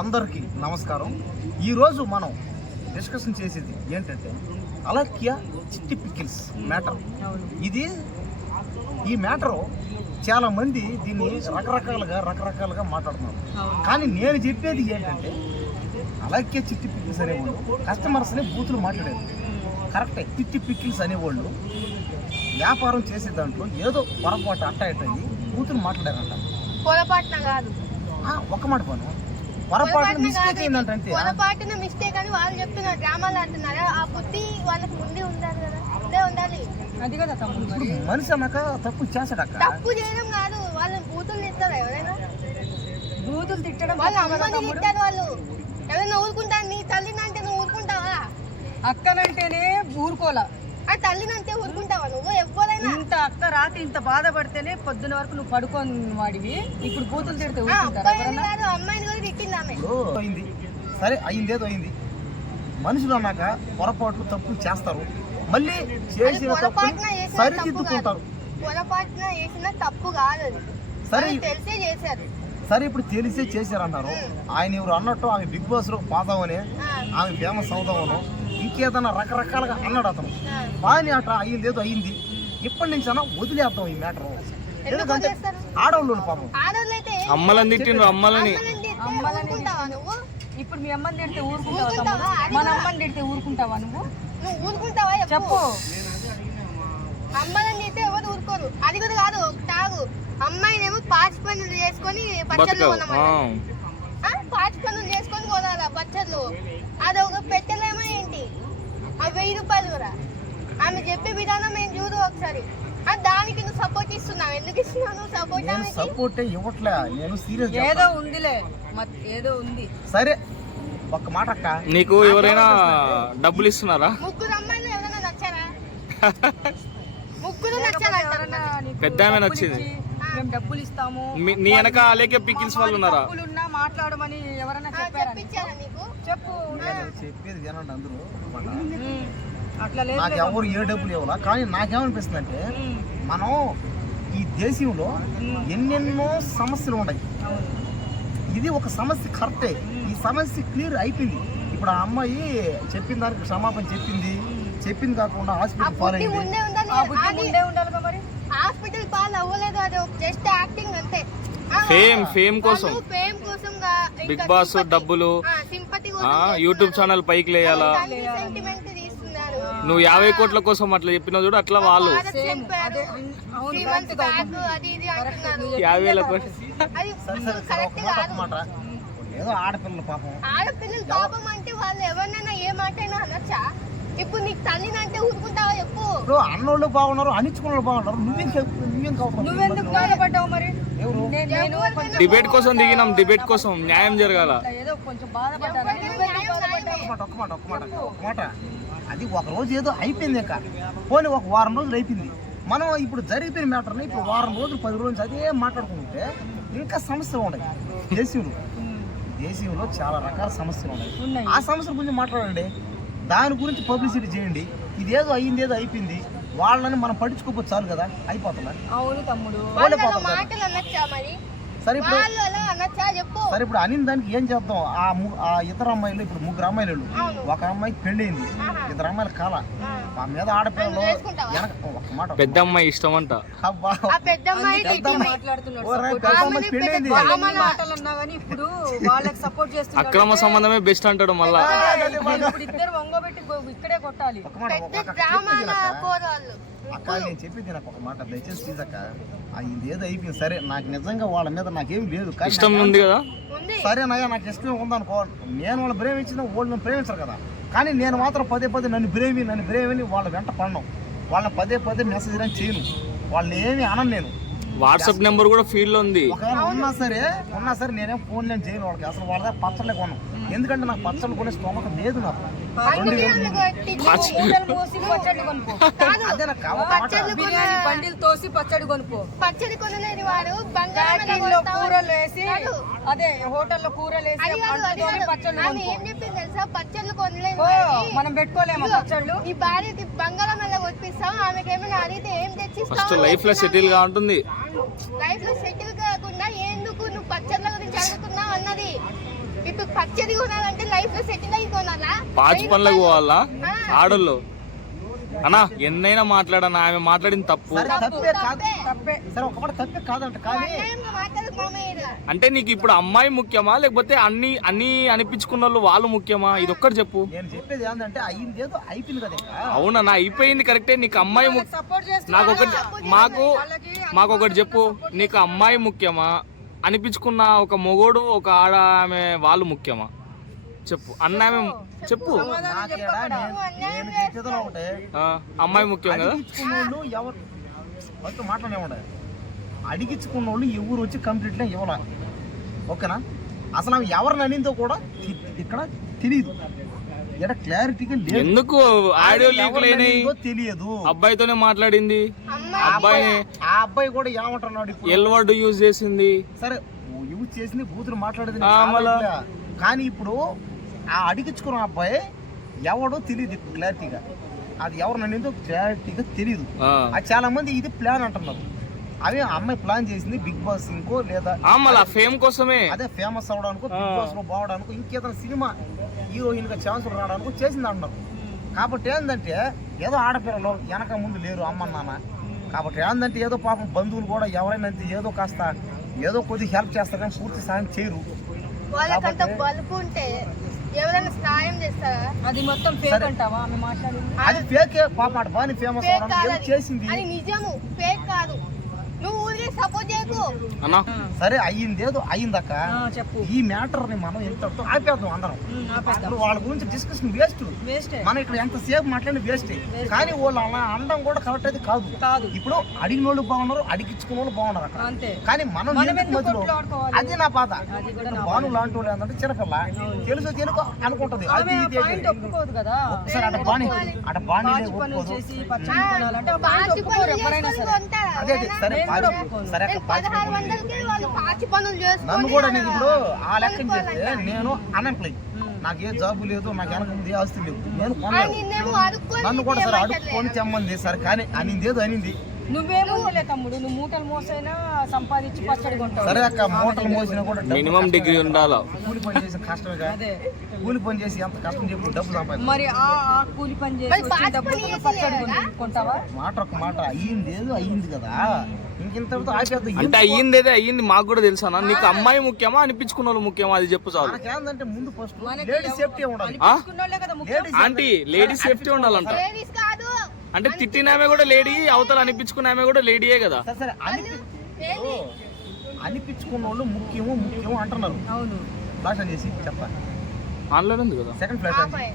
అందరికీ నమస్కారం. ఈరోజు మనం డిస్కషన్ చేసేది ఏంటంటే అలక్య చిట్టి పికిల్స్ మ్యాటర్. ఈ మ్యాటరు చాలామంది దీన్ని రకరకాలుగా మాట్లాడుతున్నారు. కానీ నేను చెప్పేది ఏంటంటే అలక్య చిట్టి పికిల్స్ అనేవాళ్ళు కస్టమర్స్ని బూతులు మాట్లాడారు. కరెక్టే, చిట్టి పికిల్స్ అనేవాళ్ళు వ్యాపారం చేసే దాంట్లో ఏదో పొరపాటు అయ్యి బూతులు మాట్లాడారంట. పొరపాటున కాదు, ఒక మాట పోను, పొరపాటు మిస్టేక్ అయిందంటే పొరపాటున మిస్టేక్ అని వాళ్ళు చెప్తున్నారు, డ్రామాలు అంటున్నారు. ఆ బుద్ధి వాళ్ళకి ముందే ఉండాలి కదా, ముందే ఉండాలి. అది కదా తమ్ముడు, మనిషి అన్నాక తప్పు చేస్తాడక్క. తప్పు చేయడం కాదు, వాళ్ళని బూతులు తిట్టారు. ఎవరైనా బూతులు తిట్టడం వాళ్ళ అమ్మని తిట్టారు. వాళ్ళు ఎవరైనా ఊరుకుంటారు? నీ తల్లినంటే నువ్వు ఊరుకుంటావా? అక్కనంటేనే ఊరుకోలా, ఆ తల్లినంటే ఊరుకుంటావా నువ్వు? ఎవరైనా ఇంత అక్క రాత్రి ఇంత బాధపడితేనే పొద్దున వరకు నువ్వు పడుకోని వాడివి. ఇప్పుడు బూతులు తిడితే ఊరుకుంటారా? కాదు, అమ్మాయిని కూడా తిట్టింది ఆమె. అయింది సరే, అయిందేదో అయింది. మనుషులు అన్నాక పొరపాట్లు తప్పులు చేస్తారు, మళ్ళీ చేసిన పొరపాటున సరిదిద్దుకుంటారు. పొరపాటున చేసిన తప్పు కాదు అది, సరే తెలిసే చేశారు. సరే ఇప్పుడు తెలిసే చేశారంటారు. ఆయన ఎవరు అన్నట్టు ఆమె బిగ్ బాస్ లో పాస్ అవని, ఆమె ఫేమస్ అవుదామను, ఇంకేదన్నా రకరకాలుగా అన్నాడు అతను. కానీ అట్లా అయ్యిందేదో అయింది. ఇప్పటి నుంచి అన్నా వదిలేద్దాం ఈ మ్యాటర్. ఎందుకంటే ఆడవాళ్ళు పాపం అమ్మలని తిట్టిండ్రు, అమ్మలని. ఇప్పుడు మీ అమ్మని తిడితే ఊరుకుంటావా? మన అమ్మని తిడితే ఊరుకుంటావా? నువ్వు ఊరుకుంటావా చెప్పు. అమ్మని తిడితే ఎవరు ఊరుకోరు. అది కూడా కాదు, తాగు అమ్మాయినేమో పాచి పనులు చేసుకొని పచ్చళ్ళు పాచి పనులు చేసుకొని కొనాలా పచ్చళ్ళు. అది ఒక పెట్టలేమో ఏంటి, ఆ 1000 రూపాయలు కూడా. ఆమె చెప్పే విధానం మేము చూడు ఒకసారి. దానికి నువ్వు సపోర్ట్ ఇస్తున్నావు. ఎందుకు ఇస్తున్నావు సపోర్ట్? సపోర్ట్ ఇవ్వట్లే, నేను సీరియస్. ఏదో ఉందిలే, ఏదో ఉంది. సరే ఒక్క మాట అక్క, నీకు ఎవరైనా డబ్బులు ఇస్తున్నారా? ముగ్గురు అమ్మాయిలు ఎవరైనా నచ్చారా? ముగ్గురు నచ్చారా? పెద్ద ఆమె నచ్చింది. మేము డబ్బులు ఇస్తాము, నీ వెనక అలాగే పికిల్స్ వాళ్ళు ఉన్నారా? డబ్బులున్నా మాట్లాడమని ఎవరైనా చెప్పించారా నీకు? చెప్పు. చెప్పేది వినండి అందరూ. అట్లా లేదు, నాకు ఎవరు ఏ డబ్బులు ఇవ్వాలా. కానీ నాకేమనిపిస్తుంది అంటే, మనం ఈ దేశంలో ఎన్నెన్నో సమస్యలు ఉన్నాయి. ఇది ఒక సమస్య కరెక్టే, ఈ సమస్య క్లియర్ అయిపోయింది. ఇప్పుడు ఆ అమ్మాయి చెప్పిన దానికి క్షమాపణ చెప్పింది కాకుండా హాస్పిటల్ పాలైంది. హాస్పిటల్ పాలు అవ్వలేదు, అది జస్ట్ యాక్టింగ్ అంతే. ఫేమ్ కోసం బిగ్ బాస్ డబ్బులు, యూట్యూబ్ ఛానల్ పైకి లేయాలా. నువ్వు 50 కోట్ల కోసం అట్లా చెప్పినా చూడు, అట్లా వాళ్ళు 50,000 కోట్లు. ఏదో ఆడపిల్లలు పాపం అంటే వాళ్ళు ఎవరినైనా ఏ మాట అయినా అనొచ్చా? ఇప్పుడు నీకు తల్లిని అంటే ఊరుకుంటావా చెప్పు? ఇప్పుడు అన్నోళ్ళు బాగున్నారు, అనిచ్చుకున్న బాగున్నారు, నువ్వెందుకు బాధపడ్డావు మరి? డిబేట్ కోసం దిగినాం, డిబేట్ కోసం న్యాయం జరగాల. ఏదో కొంచెం బాధపడ్డారా? ఒక మాట, అది ఒక రోజు ఏదో అయిపోయింది. ఇంకా పోనీ ఒక వారం రోజులు అయిపోయింది. మనం ఇప్పుడు జరిగిపోయిన మ్యాటర్ని ఇప్పుడు వారం రోజులు 10 రోజులు అదే మాట్లాడుకుంటే ఇంకా సమస్యలు ఉన్నాయి. దేశంలో చాలా రకాల సమస్యలు ఉన్నాయి. ఆ సమస్యల గురించి మాట్లాడండి, దాని గురించి పబ్లిసిటీ చేయండి. ఇదేదో అయ్యింది, ఏదో అయిపోయింది, వాళ్ళని మనం పట్టించుకోకపోతే చాలు కదా, అయిపోతుందా? అవును తమ్ముడు. సరే ఇప్పుడు అనిన దానికి ఏం చేద్దాం? ఆ ఇతర అమ్మాయిలు, ఇప్పుడు 3 అమ్మాయిలు, ఒక అమ్మాయికి పెళ్ళయింది, 2 అమ్మాయిలు కాల. ఆ మీద ఆడపిల్లలు ఒక మాట, పెద్ద అమ్మాయి ఇష్టం అంట. అక్రమ సంబంధమే బెస్ట్ అంటాడు మళ్ళా. ఇద్దరు వంగబెట్టి ఇక్కడే కొట్టాలి. అక్క నేను చెప్పింది నాకు ఒక మాట, దయచేసి ప్లీజ్ అక్క. ఇదేదో అయిపోయింది. సరే నాకు నిజంగా వాళ్ళ మీద నాకేం లేదు, ఇష్టం ఉంది కదా. సరే నయ్యా, నాకు ఇష్టం ఉందనుకో, నేను వాళ్ళని ప్రేమించిన వాళ్ళు ప్రేమించరు కదా. కానీ నేను మాత్రం పదే నన్ను ప్రేమిని వాళ్ళ వెంట పడను, వాళ్ళని పదే మెసేజ్ అని చేయను, వాళ్ళని ఏమి అనను. నేను వాట్సాప్ నెంబర్ కూడా ఫీల్డ్ లో ఉంది. ఒకవేళ ఉన్నా సరే నేనేం ఫోన్ నేను చేయను వాళ్ళకి. అసలు వాళ్ళ దగ్గర పచ్చళ్ళే కొన్నాను, ఎందుకంటే నాకు పచ్చళ్ళు కొనే స్తోమత లేదు. నాకు బండిలు తోసి పచ్చడి కొనుక్కో. పచ్చడి కొనలేని వాడు కూరలు వేసి, అదే హోటల్లో కూరలు వేసి ఏం చెప్పింది తెలుసా? పచ్చళ్ళు కొనలేని మనం పెట్టుకోలేము పచ్చళ్ళు. ఈ భార్యకి బంగారం ఎలా కొట్టిస్తాం? ఆమెకి ఏమైనా అడిగితే ఏం తెచ్చిస్తావు? లైఫ్ లో సెటిల్ గా ఉంటుంది. లైఫ్ లో సెటిల్ కాకుండా ఎందుకు నువ్వు పచ్చళ్ళ గురించి అడుగుతున్నావు అన్నది. ఇప్పుడు పచ్చడి కొనాలంటే లైఫ్ లో సెటిల్ అయి కొనాలా? పాచి పనులకు పోవాలా ఆడోళ్ళు? అన్నా ఎన్నైనా మాట్లాడన్నా, ఆమె మాట్లాడింది తప్పు. సరే తప్పే కాదు, తప్పే. సరే ఒకప్పుడు తప్పే కాదంట, కానీ అన్యాయంగా మాట్లాడకు మామయ్య. అంటే నీకు ఇప్పుడు అమ్మాయి ముఖ్యమా లేకపోతే అన్ని అనిపించుకున్న వాళ్ళు ముఖ్యమా? ఇది ఒక్కటి చెప్పు. నేను చెప్పేది ఏంటంటే అయ్యింది ఏదో అయిపోయింది కదా ఇంకా. అవునన్నా అయిపోయింది కరెక్టే. నీకు అమ్మాయి సపోర్ట్ చేస్తున్నా. మాకొకటి చెప్పు. నీకు అమ్మాయి ముఖ్యమా, అనిపించుకున్న ఒక మొగోడు ఒక ఆడ ఆమె వాళ్ళు ముఖ్యమా చెప్పు. అన్న ఆమె చెప్పు. నాకేడా నేను చెప్పేదో ఒకటే, అమ్మాయి ముఖ్యం కదా. అడిగించుకున్న వాళ్ళు ఎవరు వాళ్ళతో మాట్లాడే ఉండే, అడిగించుకున్న వాళ్ళు ఎవరు వచ్చి కంప్లీట్గా ఇవ్వాల, ఓకేనా? అసలు ఆమె ఎవరిని అనిందో కూడా ఇక్కడ తెలియదు, ఇక్కడ క్లారిటీగా లేదు. ఎందుకు ఆడియో లీక్ లేని తెలియదు. అబ్బాయితోనే మాట్లాడింది, అబ్బాయి ఆ అబ్బాయి కూడా ఏమంటున్నాడు ఇప్పుడు, ఎల్ వర్డ్ యూజ్ చేసింది. సరే యూజ్ చేసింది, బూతులు మాట్లాడేది, మళ్ళా? కానీ ఇప్పుడు ఆ అడిగించుకున్న అబ్బాయి ఎవడో తెలియదు ఇప్పుడు క్లారిటీగా, అది ఎవరు నన్ను క్లారిటీగా తెలియదు. అది చాలా మంది ఇది ప్లాన్ అంటున్నారు, అవి అమ్మాయి ప్లాన్ చేసింది బిగ్ బాస్ ఇంకో లేదా మళ్ళా ఫేమ్ కోసమే, అదే ఫేమస్ అవడానికి, బిగ్ బాస్ లో పోవడానికి, ఇంకేదైనా సినిమా హీరోయిన్ గా ఛాన్సులు రావడానికి చేసింది అంటున్నారు. కాబట్టి ఏంటంటే ఏదో ఆడపిల్లలు వెనక ముందు లేరు అమ్మ నాన్న, కాబట్టి ఏంటంటే ఏదో పాపం బంధువులు కూడా ఎవరైనా ఏదో కాస్త ఏదో కొద్దిగా హెల్ప్ చేస్తారు కానీ పూర్తి సాయం చేయరు. వాళ్ళకంత బలుపు ఉంటే ఎవరైనా సాయం చేస్తారా? అది మొత్తం ఫేక్ అంటావా ఆమె మాట్లాడింది? అది ఫేకే పాప, ఆట బాగా ఫేమస్ ఫేక్ కాదు, అవడానికి చేసింది. అది నిజము, ఫేక్ కాదు. నువ్వు ఊరికే సపోర్ట్ చేయకు. అన్నా సరే అయ్యిందేదో అయ్యిందక్క, చెప్పు. ఈ మ్యాటర్ ని మనం ఎంతతో ఆపేద్దాం అందరం. ఇప్పుడు వాళ్ళ గురించి డిస్కషన్ వేస్ట్, వేస్టే. మనం ఇక్కడ ఎంతసేపు మాట్లాడిన వేస్ట్. కానీ వాళ్ళు అలా అనడం కూడా కరెక్ట్ అయితే కాదు. ఇప్పుడు అడిగిన వాళ్ళు బాగున్నారు, అడిగించుకున్న వాళ్ళు బాగున్నారు అక్కడ, అంతే. కానీ మనం ఎందుకు మధ్యలో? అది నా బాధ. బాను లాంటి వాళ్ళు ఏంటంటే చిన్నపిల్ల తెలుగు అనుకుంటది, అది ఇది పాయింట్ ఒప్పుకోదు కదా. ఒకసారి అట బాణి పాచి పనులు చేసి పచ్చడి కొనాలంటే ఆ పాయింట్ పాచి ఒప్పుకోరు పనులు ఎవరైనా చేసుకొని సరే. కొంటారా? అదే అదే సరే సరే అక్క, పాచి 1600కి వాళ్ళు పాచి పనులు చేసుకొని నన్ను కూడా నేను ఇప్పుడు ఆ లెక్కన చేస్తే నేను అన్ఎంప్లాయ్, నాకు ఏ జాబు లేదు, నాకు వెనక ముందు ఏ ఆస్తి లేదు, నేను కొనలేదు. నిన్నేమో అడుక్కొని నన్ను కూడా సరే అడుక్కొని తెమ్మంది, సరే కానీ అనింది ఏదో అనింది. నువ్వేమోలే తమ్ముడు, నువ్వు మూటలు మోసైనా సంపాదించి పచ్చడి కొంటావు. సరే అక్క, మూటలు మోసినా కూడా మినిమం డిగ్రీ ఉండాలా. కూలి పని చేసి కష్టమే, అదే కూలి పని చేసి ఎంత కష్టం చెప్పు డబ్బు సంపాదించు. మరి ఆ కూలి పని చేసి వచ్చిన డబ్బులు పచ్చడి కొంటావా? మాట ఒక మాట అయ్యింది ఏదో అయ్యింది కదా, ఇంకింతటితో ఆపేద్దాం. అంటే అయ్యింది అయ్యింది, మాకు కూడా తెలుసా. నీకు అమ్మాయి ముఖ్యమా, అనిపించుకున్న వాళ్ళు ముఖ్యమా, అది చెప్పు చాలు. మనకేందంటే ముందు ఫస్ట్ లేడీ సేఫ్టీ ఉండాలి. అనిపించుకున్నోళ్ళే కదా ముఖ్యం. ఆంటీ లేడీ సేఫ్టీ ఉండాలంట. లేడీస్ కాదు. అంటే తిట్టిన ఆమె కూడా లేడీ, అవతల అనిపించుకున్న ఆమె కూడా లేడీయే కదా. సరే సరే అనిపించుకున్న వాళ్ళు ముఖ్యము అంటున్నారు. అవును, ఫ్లాష్ అని చేసి చెప్తా, ఆన్లైన్ ఉంది కదా. సెకండ్ ఫ్లాష్ అని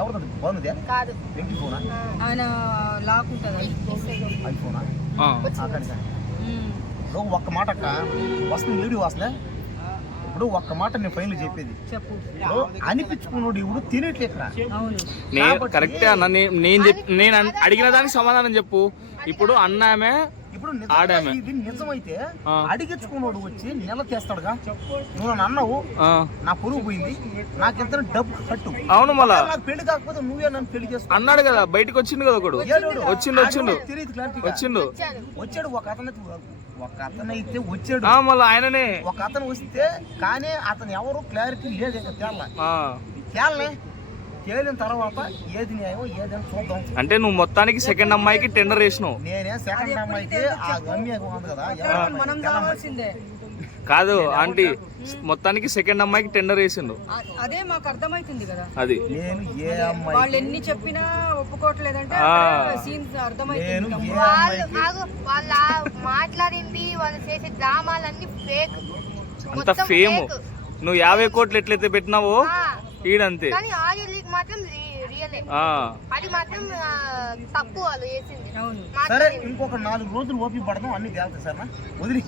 ఎవరిది బాగుంది? కాదు, వెంకీ ఫోనా, ఆయన లాక్కుంటుంది. ఐఫోనా, అక్కడికి ఇప్పుడు ఒక్క మాట అక్క వస్తుంది, వీడియో వస్తుందా? ఇప్పుడు ఒక్క మాట నేను ఫైనల్ చెప్పేది, చెప్పు. ఇప్పుడు అనిపించుకున్నాడు ఇప్పుడు తినేట్లే ఇక్కడ. అవును, నేను కరెక్టే అన్న. నేను అడిగిన దానికి సమాధానం చెప్పు. ఇప్పుడు అన్న ఆమె ఇప్పుడు ఆడామే. ఇది నిజమైతే అడిగించుకున్నాడు వచ్చి నెల చేస్తాడుగా, నువ్వు నన్ను అన్నావు నా పొరుగు పోయింది, నాకు ఎంత డబ్బు కట్టు. అవును, మళ్ళా నాకు పెళ్లి కాకపోతే నువ్వే నన్ను పెళ్లి చేస్తావు అన్నాడు కదా. బయటకు వచ్చిండు కదా ఒకడు, తెలియదు క్లారిటీ వచ్చాడు. ఒక అతను అయితే వచ్చాడు, మళ్ళీ ఆయననే ఒక అతను వస్తే, కానీ అతను ఎవరు క్లారిటీ లేదు. తేలనే తేలిన తర్వాత ఏది న్యాయం ఏదని చూద్దాం. అంటే నువ్వు మొత్తానికి సెకండ్ అమ్మాయికి టెండర్ వేసినావు. నేనే సెకండ్ అమ్మాయికి ఆ గమ్య ఉంది కదా, మనం కావాల్సిందే కాదు ఆంటీ, మొత్తానికి సెకండ్ అమ్మాయికి టెండర్ వేసిండు. అదే మాకు అర్థమైతుంది కదా. అది నేను ఏ అమ్మాయి వాళ్ళు ఎన్ని చెప్పినా ఒప్పుకోవట్లేదంటే సీన్స్ అర్థమైతుంది. వాళ్ళ మాట్లాడింది, వాళ్ళు చేసే డ్రామాలన్నీ ఫేక్, అంత ఫేమ్. నువ్వు 50 కోట్లు ఎట్లయితే పెట్టినావో ఈడంతే. కానీ ఆడియో లీక్ మాత్రం రియలే, అది మాత్రం తప్పు వాళ్ళు చేసింది. సరే ఇంకొక 4 రోజులు ఓపిక పడదాం, అన్ని తేలుతాయి సార్ వదిలి.